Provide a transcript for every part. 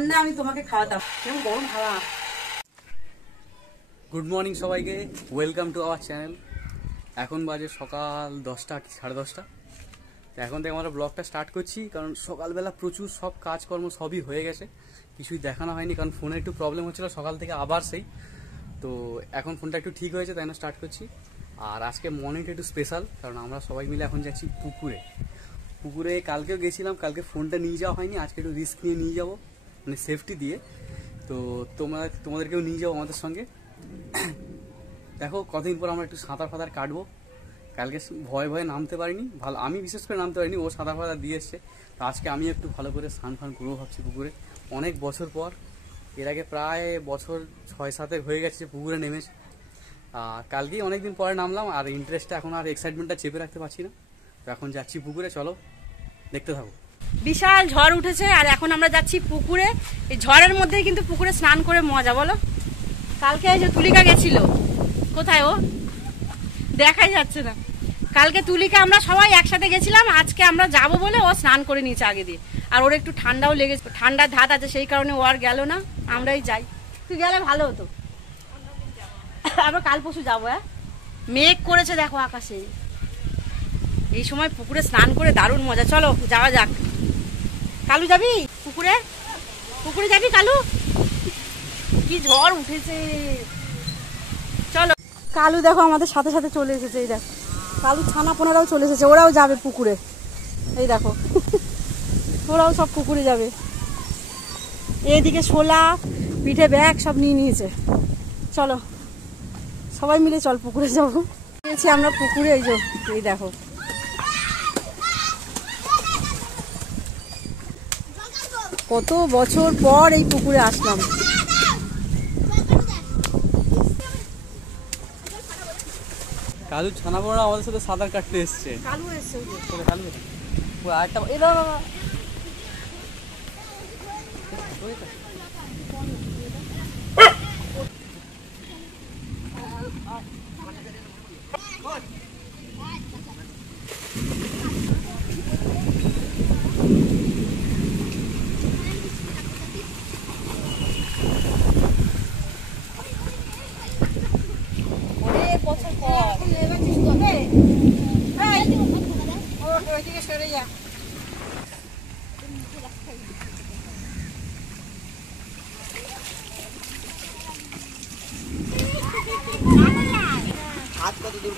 রান্না আমি তোমাকে খাওয়াতাম। কেমন গরম হাওয়া। গুড মর্নিং সবাইকে, ওয়েলকাম টু আওয়ার চ্যানেল। এখন বাজে সকাল 10টা কি 10:30। তো এখন থেকে আমরা ব্লগটা স্টার্ট করছি, কারণ সকালবেলা প্রচুর সব কাজকর্ম সবই হয়ে গেছে, কিছুই দেখানো হয়নি কারণ ফোনে একটু প্রবলেম হচ্ছিল সকাল থেকে আবার সেই। তো এখন ফোনটা একটু ঠিক হয়েছে, তাই না স্টার্ট করছি। আর আজকে মর্নিংটা একটু স্পেশাল, কারণ আমরা সবাই মিলে এখন যাচ্ছি পুকুরে। কালকেও গেছিলাম, কালকে ফোনটা নিয়ে যাওয়া হয়নি, আজকে একটু রিস্ক নিয়ে যাবো, মানে সেফটি দিয়ে। তো তোমাদেরকেও নিয়ে যাবো আমাদের সঙ্গে। দেখো কতদিন পর আমরা একটু সাঁতার কাটবো। কালকে ভয়ে নামতে পারিনি, ভালো আমি বিশেষ করে নামতে পারিনি, ও সাঁতার দিয়ে এসছে। তো আজকে আমি একটু ভালো করে স্নান করবো ভাবছি পুকুরে, অনেক বছর পর। এর আগে প্রায় বছর 6-7 হয়ে গেছে পুকুরে নেমেছে। কালকেই অনেকদিন পরে নামলাম, আর ইন্টারেস্টটা এখন আর এক্সাইটমেন্টটা চেপে রাখতে পারছি না। তো এখন যাচ্ছি পুকুরে, চলো দেখতে থাকো। বিশাল ঝড় উঠেছে আর এখন আমরা যাচ্ছি পুকুরে। এই ঝড়ের মধ্যে কিন্তু পুকুরে স্নান করে মজা, বলো। কালকে এই যে তুলিকা গেছিল, কোথায় ও দেখাই যাচ্ছে না। কালকে তুলিকা আমরা সবাই একসাথে গেছিলাম, আজকে আমরা যাব বলে ও স্নান করে নিয়েছে আগে দিয়ে। আর ওর একটু ঠান্ডাও লেগেছে, ঠান্ডার ধাত আছে, সেই কারণে ও আর গেল না, আমরাই যাই। তুই গেলে ভালো হতো, আমরা কাল পরশু যাবো। হ্যাঁ, মেঘ করেছে দেখো আকাশে। এই সময় পুকুরে স্নান করে দারুণ মজা, চলো যাওয়া যাক। কালু যাবি পুকুরে যাবি কালু? কি ঝড় উঠেছে, চলো। কালু দেখো আমাদের সাথে সাথে চলে এসেছে, এই দেখো কালু ছানা পোনারাও চলে এসেছে, ওরাও যাবে পুকুরে। এই দেখো ওরাও সব পুকুরে যাবে। এইদিকে শোলা, পিঠে ব্যাগ সব নিয়ে নিয়েছে। চলো সবাই মিলে চল পুকুরে যাবো। গেছি আমরা পুকুরে, এই দেখো কত বছর পর এই পুকুরে আসলাম। কালু ছানা বড়া আমাদের সাথে সাঁতার কাটতে এসছে। কালু এসছে, বছর পর। সরে যা। হাত কত দূর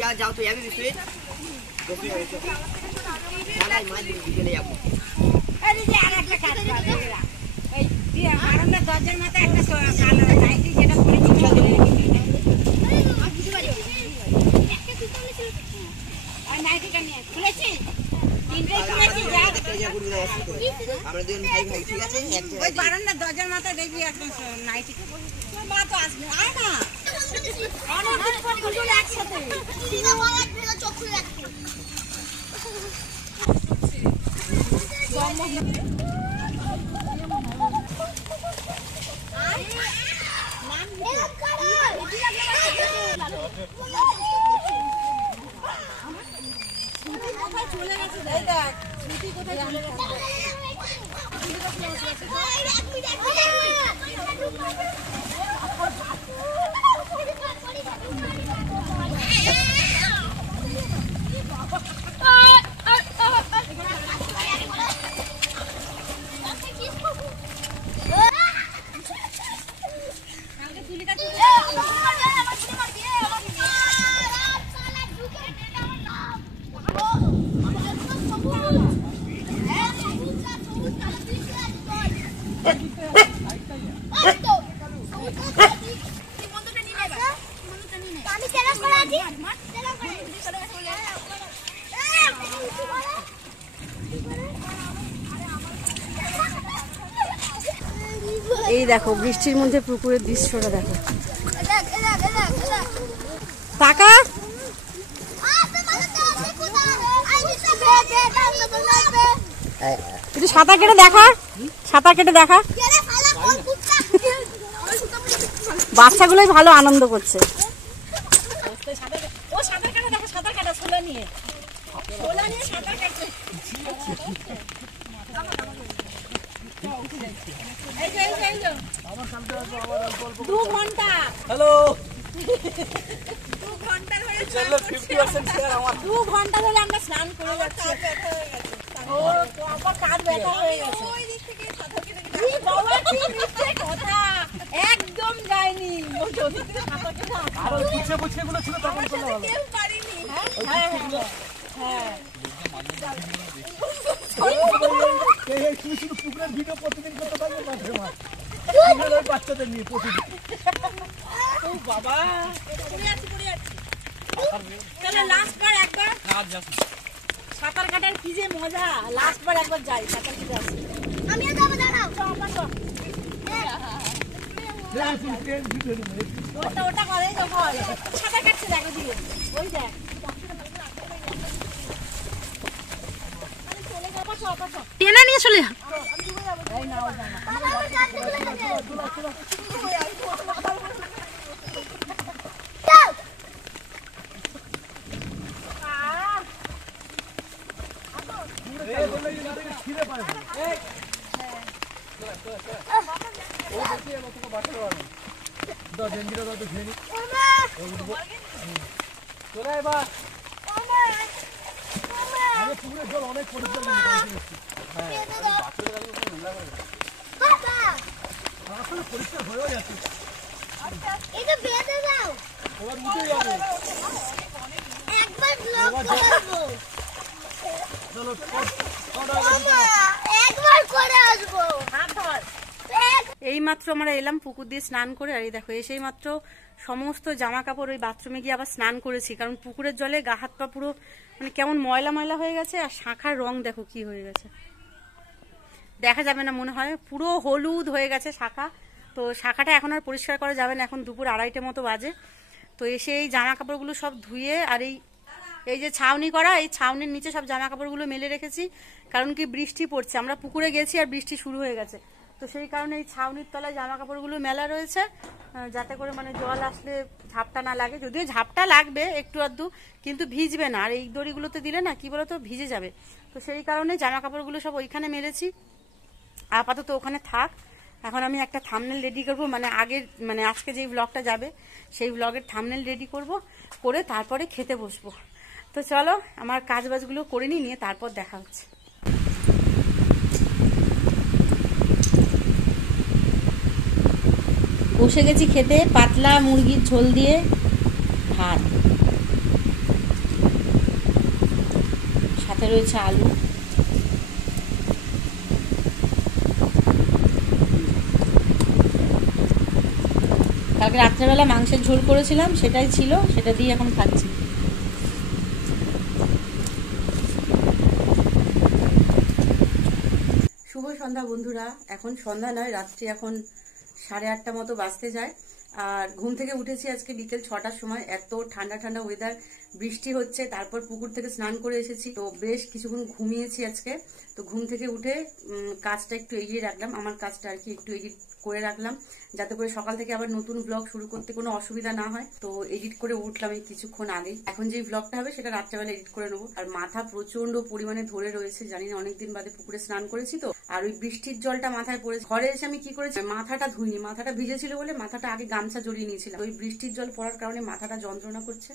করে যাও তো যাবি বিক্রি বিকেলে যাবো। দরজার মাথায় একটা যেটা খুলেছি। আমরা দুজন ভাই ঠিক আছে, ওই বারান্দার দরজার মাথায় দেখবি একদম নাইটি মা তো আসবে। আয় না একসাথে চোখ খুলে রাখতে। চলে গেছে, দেখ স্মৃতি কোথায় চলে গেছে। এই দেখো বৃষ্টির মধ্যে পুকুরের দৃশ্যটা দেখো। টাকা একটু সাঁতার কেটে দেখা। বাচ্চাগুলোই ভালো আনন্দ করছে। নিয়ে সাঁতার কাটছে। এই যে 2 ঘন্টা হ্যালো 2 ঘন্টা ধরে চলো 50% শেয়ার আমার 2 ঘন্টা ধরে আমরা স্নান করে যাচ্ছি। ও তো আমার কাজ ব্যথা হয়ে গেছে। ওই দিক থেকে সাঁতার কেটে এই বাবা কি মিথ্যে কথা, একদম যায়নি। ও যদি থেকে সাঁতার কেটে আর পুছে গুলো ছিল তখন করলে ভালো। কেউ পারিনি। হ্যাঁ হ্যাঁ এই তুমি শুধু পুকুরের ভিডিও প্রতিদিন করতে পারবে মাঠে মাঠ পুকুরের ওই বাচ্চাদের নিয়ে প্রতিদিন। ও বাবা পড়ে যাচ্ছি। চলো লাস্ট বার একবার সাঁতার কাটার কি যে মজা, লাস্ট বার একবার যাই সাঁতার কেটে আসি। আমিও যাবো, দাঁড়াও ওটা করে তো বল সাঁতার কাটছে দেখো দিকে ওই দেখ টেনে নিয়ে চলে যা। জল অনেক পরিষ্কার পরিষ্কার হয়েও যাচ্ছে। এবার উঠে যাবে। চলো এই মাত্র আমরা এলাম পুকুর দিয়ে স্নান করে, আর এই দেখো এসেই মাত্র সমস্ত জামা কাপড় ওই বাথরুমে গিয়ে আবার স্নান করেছি, কারণ পুকুরের জলে গা হাত পা পুরো মানে কেমন ময়লা ময়লা হয়ে গেছে। আর শাঁখার রং দেখো কি হয়ে গেছে, দেখা যাবে না মনে হয়, পুরো হলুদ হয়ে গেছে শাঁখা। তো শাঁখাটা এখন আর পরিষ্কার করা যাবে না, এখন দুপুর 2:30 মতো বাজে। তো এসে এই জামা কাপড়গুলো সব ধুয়ে আর এই যে ছাউনি করা, এই ছাউনির নিচে সব জামা কাপড়গুলো মেলে রেখেছি, কারণ কি বৃষ্টি পড়ছে, আমরা পুকুরে গেছি আর বৃষ্টি শুরু হয়ে গেছে। তো সেই কারণে এই ছাউনির তলায় জামা কাপড়গুলো মেলা রয়েছে, যাতে করে মানে জল আসলে ঝাপটা না লাগে। যদিও ঝাপটা লাগবে একটু আধটু, কিন্তু ভিজবে না। আর এই দড়িগুলোতে দিলে না কি বলতো ভিজে যাবে। তো সেই কারণে জামা কাপড়গুলো সব ওইখানে মেলেছি, আপাতত ওখানে থাক। এখন আমি একটা থাম্বনেল রেডি করব, মানে আজকে যেই ব্লগটা যাবে সেই ব্লগের থাম্বনেল রেডি করব, করে তারপরে খেতে বসবো। তো চলো আমার কাজ বাজগুলো করে নিয়ে তারপর দেখা হচ্ছে। বসে গেছি খেতে, পাতলা মুরগির ঝোল দিয়ে ভাত, সাথে রয়েছে আলু। কালকে রাত্রেবেলা মাংসের ঝোল করেছিলাম, সেটাই ছিল, সেটা দিয়ে এখন খাচ্ছি। শুভ সন্ধ্যা বন্ধুরা, এখন সন্ধ্যা নয়, রাত্রি এখন 8:30 মতো বাজতে যায়। আর ঘুম থেকে উঠেছি আজকে বিকেল 6টার সময়। এত ঠান্ডা ঠান্ডা ওয়েদার, বৃষ্টি হচ্ছে, তারপর পুকুর থেকে স্নান করে এসেছি, তো বেশ কিছুক্ষণ ঘুমিয়েছি আজকে। তো ঘুম থেকে উঠে কাজটা একটু এগিয়ে রাখলাম, আমার কাজটা আর কি একটু এডিট করে রাখলাম, যাতে করে সকাল থেকে আবার নতুন ব্লগ শুরু করতে কোনো অসুবিধা না হয়। তো এডিট করে উঠলাম এই কিছুক্ষণ আগে। এখন যে ব্লগটা হবে সেটা রাত্রেবেলা এডিট করে নেবো। আর মাথা প্রচন্ড পরিমাণে ধরে রয়েছে, জানি না অনেকদিন বাদে পুকুরে স্নান করেছি তো, আর ওই বৃষ্টির জলটা মাথায় পড়েছে। ঘরে এসে আমি কি করেছি, মাথাটা ধুইনি, মাথাটা ভিজেছিল বলে মাথাটা আগে গামছা জড়িয়ে নিয়েছিলাম। ওই বৃষ্টির জল পড়ার কারণে মাথাটা যন্ত্রণা করছে।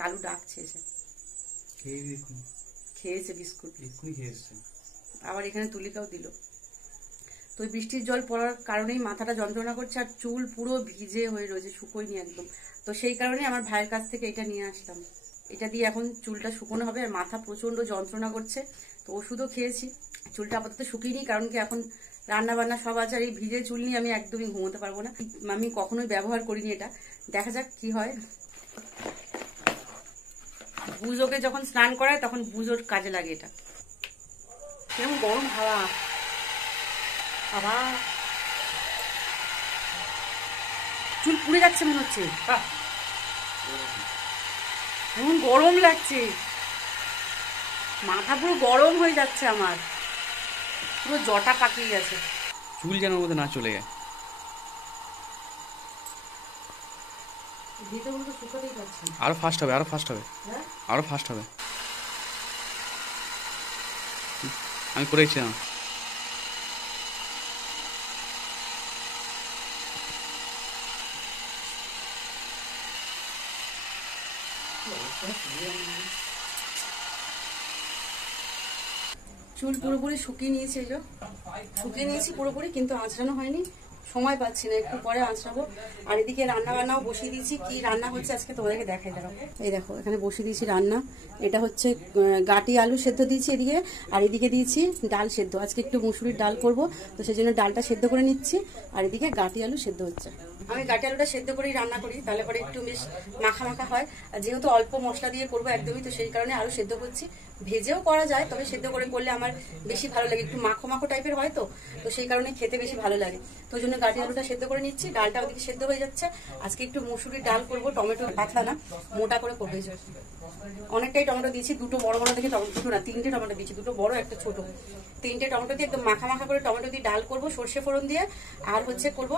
কালু ডাকছে এসে, খেয়েছে বিস্কুট, আবার এখানে তুলিকাও দিল। তো ওই বৃষ্টির জল পড়ার কারণেই মাথাটা যন্ত্রণা করছে, আর চুল পুরো ভিজে হয়ে রয়েছে, শুকোয়নি একদম। তো সেই কারণে আমার ভাইয়ের কাছ থেকে এটা নিয়ে আসলাম, এটা দিয়ে এখন চুলটা শুকোনো হবে। আর মাথা প্রচন্ড যন্ত্রণা করছে, তো ওষুধও খেয়েছি, চুলটা আপাতত শুকিয়ে নিই, কারণ কি এখন রান্না বান্না সব আছে। আর এই ভিজে চুল নিয়ে আমি একদমই ঘুমোতে পারবো না, আমি কখনোই ব্যবহার করিনি এটা, দেখা যাক কি হয়। বুজোকে যখন স্নান করায় তখন বুজোর কাজে লাগে এটা। কেমন গরম হাওয়া, আবার চুল পুড়ে যাচ্ছে মনে হচ্ছে, এমন গরম লাগছে, মাথা পুরো গরম হয়ে যাচ্ছে, আমার পুরো জটা পাকিয়ে গেছে, চুল যেন মধ্যে না চলে যায়। ভিতরগুলো তো শুকাতেই পারছি। আরো ফাস্ট হবে, আরো ফাস্ট হবে। হ্যাঁ আরও ফাস্ট হবে। আমি করেছিলাম। চুল পুরোপুরি শুকিয়ে নিয়েছি, এই যে শুকিয়ে নিয়েছি পুরোপুরি, কিন্তু আঁচড়ানো হয়নি, সময় পাচ্ছি না, একটু পরে আঁচড়াবো। আর এদিকে রান্না বান্নাও বসিয়ে দিয়েছি। কি রান্না হচ্ছে আজকে তোমাদেরকে দেখাই, দাঁড়াও। এই দেখো এখানে বসিয়ে দিয়েছি রান্না। এটা হচ্ছে গাটি আলু সেদ্ধ দিয়েছি এদিকে, আর এদিকে দিয়েছি ডাল সেদ্ধ। আজকে একটু মুসুরির ডাল করব, তো সেই জন্য ডালটা সেদ্ধ করে নিচ্ছি, আর এদিকে গাটি আলু সেদ্ধ হচ্ছে। আমি গাটি আলুটা সেদ্ধ করেই রান্না করি, তাহলে পরে একটু বেশ মাখা মাখা হয়। আর যেহেতু অল্প মশলা দিয়ে করবো একদমই, তো সেই কারণে আলু সেদ্ধ করছি। ভেজেও করা যায়, তবে সেদ্ধ করে করলে আমার বেশি ভালো লাগে, একটু মাখো মাখো টাইপের হয়, তো সেই কারণে খেতে বেশি ভালো লাগে। তো ওই জন্য গাটি আলুটা সেদ্ধ করে নিচ্ছি, ডালটা ওদিকে সেদ্ধ হয়ে যাচ্ছে। আজকে একটু মুসুরির ডাল করবো, টমেটো পাতলা না, মোটা করে করবো। অনেকটাই টমেটো দিয়েছি, দুটো বড় বড় দেখে টমেটো, দুটো না 3টে টমেটো দিয়েছি, দুটো বড় একটা ছোট, 3টে টমেটো দিয়ে একদম মাখা মাখা করে টমেটো দিয়ে ডাল করবো সর্ষে ফোড়ন দিয়ে। আর হচ্ছে করবো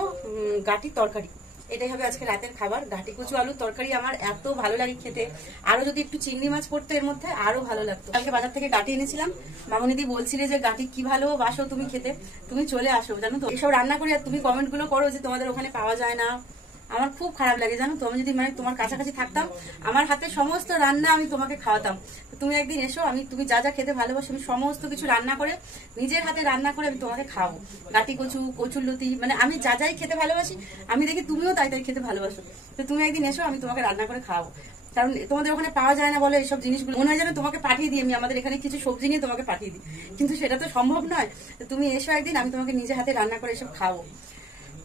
গাটির তরকারি, এটাই হবে আজকে রাতের খাবার। গাটি কচু আলুর তরকারি আমার এত ভালো লাগে খেতে, আরো যদি একটু চিংড়ি মাছ পড়তো এর মধ্যে আরো ভালো লাগতো। কালকে বাজার থেকে গাটি এনেছিলাম, মামনিদি বলছিলে যে গাটি কি ভালোবাসো তুমি খেতে, তুমি চলে আসো, জানো তো এসব রান্না করি আর তুমি কমেন্ট গুলো করো যে তোমাদের ওখানে পাওয়া যায় না। আমার খুব খারাপ লাগে জানো তো, আমি যদি মানে তোমার কাছাকাছি থাকতাম, আমার হাতে সমস্ত রান্না আমি তোমাকে খাওয়াতাম। তুমি একদিন এসো, তুমি যা যা খেতে ভালোবাসো আমি সমস্ত কিছু রান্না করে, নিজের হাতে রান্না করে আমি তোমাকে খাওয়াবো। গাটি কচু, কচুরলতি, মানে আমি যা যাই খেতে ভালোবাসি, আমি দেখি তুমিও তাই তাই খেতে ভালোবাসো। তো তুমি একদিন এসো, আমি তোমাকে রান্না করে খাওয়াবো। কারণ তোমাদের ওখানে পাওয়া যায় না বলে এইসব জিনিসগুলো, মনে হয় যেন তোমাকে পাঠিয়ে দিই আমি, আমাদের এখানে কিছু সবজি নিয়ে তোমাকে পাঠিয়ে দিই, কিন্তু সেটা তো সম্ভব নয়। তো তুমি এসো একদিন, আমি তোমাকে নিজে হাতে রান্না করে এসব খাওয়াবো।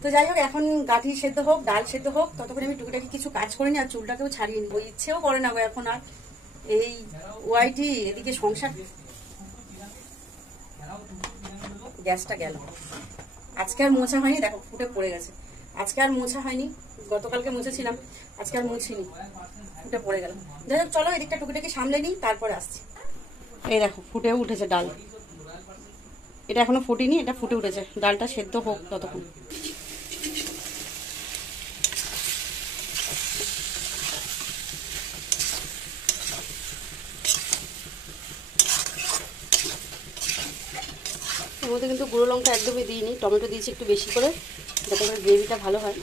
তো যাই হোক, এখন গাঠি সেদ্ধ হোক, ডাল সেদ্ধ হোক, ততক্ষণ আমি টুকিটাকি কিছু কাজ করিনি, আর চুলটাকেও ছাড়িয়ে নিবো, ইচ্ছেও করে না গো এখন আর। এই ওয়াইটি এদিকে সংসার, গ্যাসটা গেল। আজকে আর মোছা হয়নি, দেখো ফুটে পড়ে গেছে। আজকে আর মোছা হয়নি, গতকালকে মুছেছিলাম, আজকে আর মুছিনি, ফুটে পড়ে গেল। যাই হোক চলো এদিকটা টুকিটাকি সামলে নিই, তারপরে আসছি। এই দেখো ফুটেও উঠেছে ডাল, এটা এখনো ফুটিনি, এটা ফুটে উঠেছে। ডালটা সেদ্ধ হোক ততক্ষণ। এর মধ্যে কিন্তু গুঁড়ো লঙ্কা একদমই দিইনি, টমেটো দিয়েছি একটু বেশি করে, যাতে করে গ্রেভিটা ভালো হয়।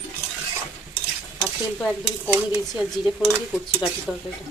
আর তেল তো একদমই কম দিয়েছি, আর জিরে ফোড়ন দিয়ে করছি গাঠির তরকারিটা।